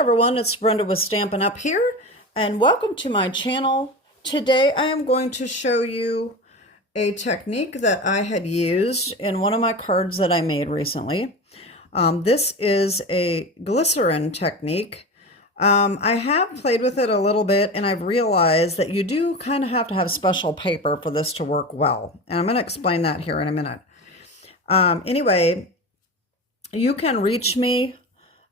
Everyone, it's Brenda with Stampin' Up here, and welcome to my channel. Today I am going to show you a technique that I had used in one of my cards that I made recently. This is a glycerin technique. I have played with it a little bit, and I've realized that you do kind of have to have special paper for this to work well, and I'm going to explain that here in a minute. Anyway, you can reach me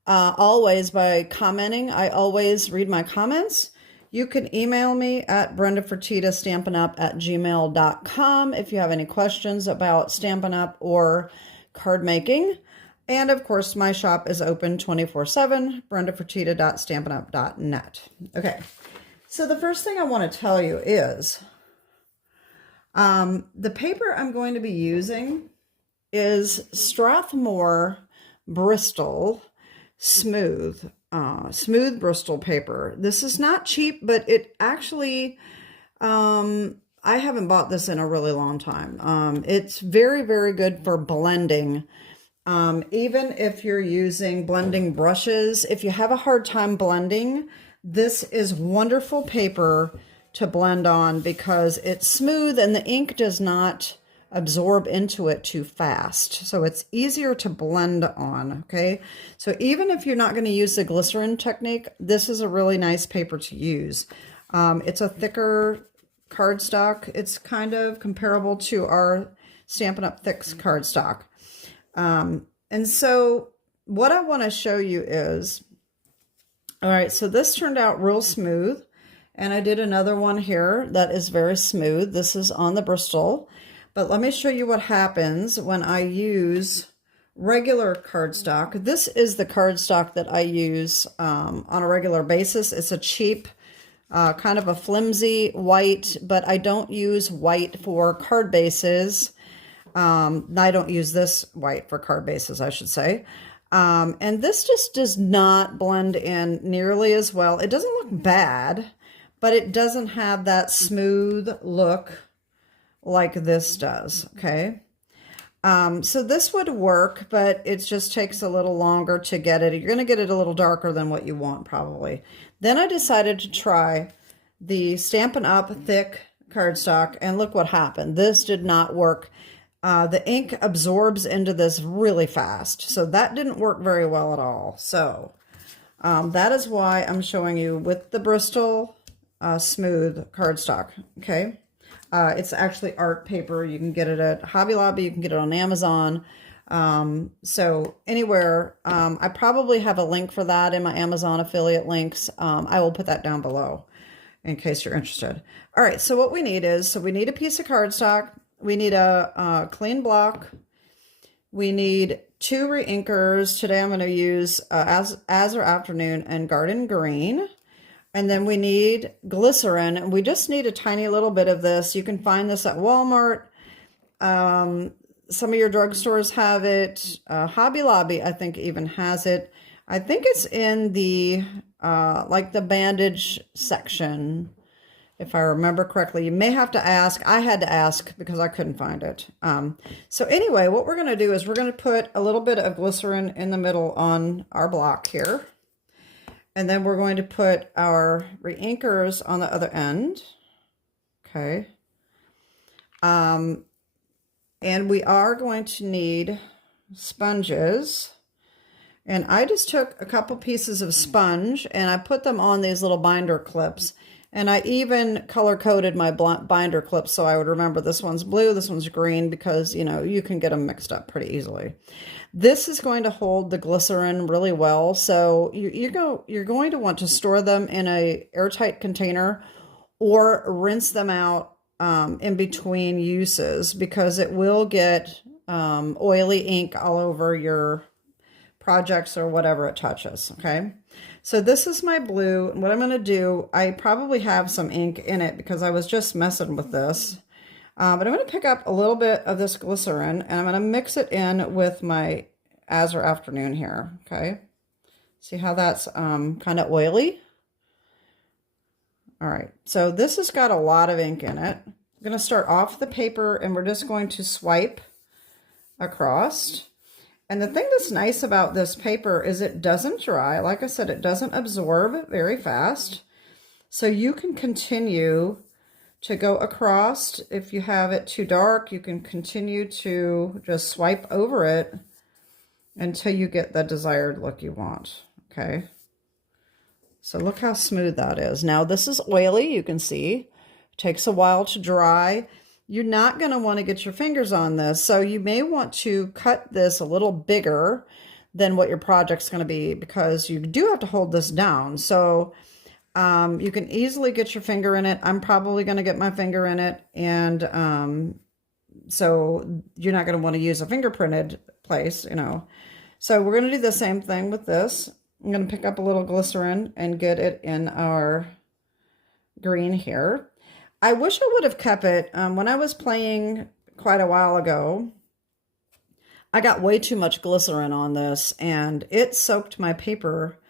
always by commenting. I always read my comments. You can email me at brendafertitastampingup@gmail.com if you have any questions about Stampin' Up or card making. And of course, my shop is open 24/7, brendafertita.stampinup.net. Okay, so the first thing I want to tell you is the paper I'm going to be using is Strathmore Bristol Smooth Bristol paper. This is not cheap, but it actually, I haven't bought this in a really long time. It's very, very good for blending. Even if you're using blending brushes, if you have a hard time blending, this is wonderful paper to blend on because it's smooth and the ink does not absorb into it too fast. So it's easier to blend on, okay? So even if you're not going to use the glycerin technique, this is a really nice paper to use. It's a thicker cardstock. It's kind of comparable to our Stampin' Up! Thick cardstock. And so what I want to show you is, all right, so this turned out real smooth. And I did another one here that is very smooth. This is on the Bristol. But let me show you what happens when I use regular cardstock. This is the cardstock that I use on a regular basis. It's a cheap, kind of a flimsy white, but I don't use white for card bases. I don't use this white for card bases, I should say. And this just does not blend in nearly as well. It doesn't look bad, but it doesn't have that smooth look like this does, okay? So this would work, but it just takes a little longer to get it. You're going to get it a little darker than what you want, probably. Then I decided to try the Stampin' Up! Thick cardstock, and look what happened. This did not work. The ink absorbs into this really fast, so that didn't work very well at all. So that is why I'm showing you with the Bristol Smooth cardstock, okay? It's actually art paper. You can get it at Hobby Lobby. You can get it on Amazon. So anywhere, I probably have a link for that in my Amazon affiliate links. I will put that down below in case you're interested. All right, so what we need is, so we need a piece of cardstock. We need a clean block. We need 2 reinkers. Today I'm going to use Azure Afternoon and Garden Green. And then we need glycerin, and we just need a tiny little bit of this. You can find this at Walmart. Some of your drugstores have it. Hobby Lobby, I think, even has it. I think it's in the, like the bandage section, if I remember correctly. You may have to ask. I had to ask because I couldn't find it. So anyway, what we're going to do is we're going to put a little bit of glycerin in the middle on our block here. And then we're going to put our reinkers on the other end. Okay. And we are going to need sponges. And I just took a couple pieces of sponge and I put them on these little binder clips. And I even color-coded my binder clips so I would remember this one's blue, this one's green, because, you know, you can get them mixed up pretty easily. This is going to hold the glycerin really well, so you're going to want to store them in a airtight container or rinse them out in between uses because it will get oily ink all over your projects or whatever it touches, okay? So this is my blue, and what I'm going to do, I probably have some ink in it because I was just messing with this. But I'm going to pick up a little bit of this glycerin, and I'm going to mix it in with my Azure Afternoon here, okay? See how that's kind of oily? All right, so this has got a lot of ink in it. I'm going to start off the paper, and we're just going to swipe across. And the thing that's nice about this paper is it doesn't dry. Like I said, it doesn't absorb very fast. So you can continue to go across. If you have it too dark, you can continue to just swipe over it until you get the desired look you want. Okay. So look how smooth that is. Now this is oily, you can see. It takes a while to dry. You're not going to want to get your fingers on this, so you may want to cut this a little bigger than what your project's going to be, because you do have to hold this down. So you can easily get your finger in it. I'm probably going to get my finger in it, and so you're not going to want to use a fingerprinted place, you know. So we're going to do the same thing with this. I'm going to pick up a little glycerin and get it in our green here. I wish I would have kept it. When I was playing quite a while ago, I got way too much glycerin on this, and it soaked my paper.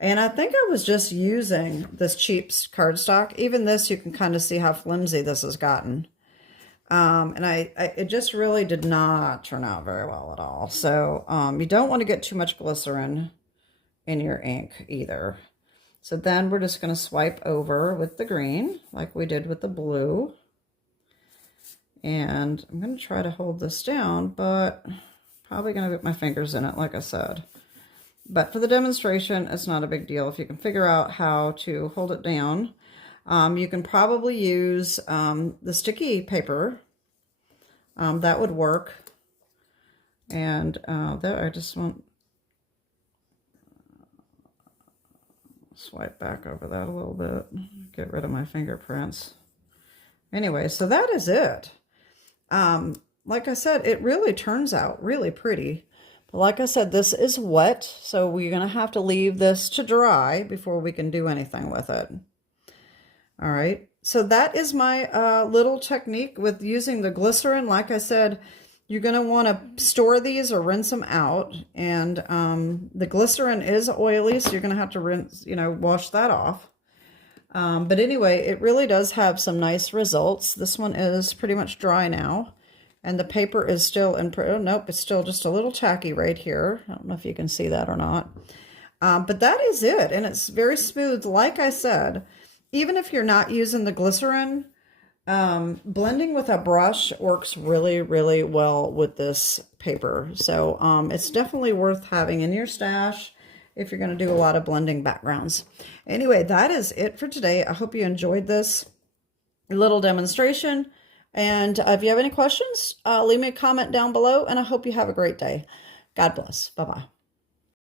And I think I was just using this cheap cardstock. Even this, you can kind of see how flimsy this has gotten. And it just really did not turn out very well at all. So you don't want to get too much glycerin in your ink either. So then we're just going to swipe over with the green like we did with the blue. And I'm going to try to hold this down, but probably going to get my fingers in it, like I said. But for the demonstration, it's not a big deal. If you can figure out how to hold it down, you can probably use the sticky paper. That would work. And there, I just want swipe back over that a little bit, get rid of my fingerprints. Anyway, so that is it. Like I said, it really turns out really pretty. But like I said, this is wet, so we're going to have to leave this to dry before we can do anything with it. All right, so that is my little technique with using the glycerin. Like I said, you're going to want to store these or rinse them out. And the glycerin is oily, so you're going to have to rinse, wash that off. But anyway, it really does have some nice results. This one is pretty much dry now. And the paper is still in, oh, nope, it's still just a little tacky right here. I don't know if you can see that or not. But that is it. And it's very smooth. Like I said, even if you're not using the glycerin, blending with a brush works really, really well with this paper. So it's definitely worth having in your stash if you're going to do a lot of blending backgrounds. Anyway, that is it for today. I hope you enjoyed this little demonstration. And if you have any questions, leave me a comment down below, and I hope you have a great day. God bless. Bye-bye.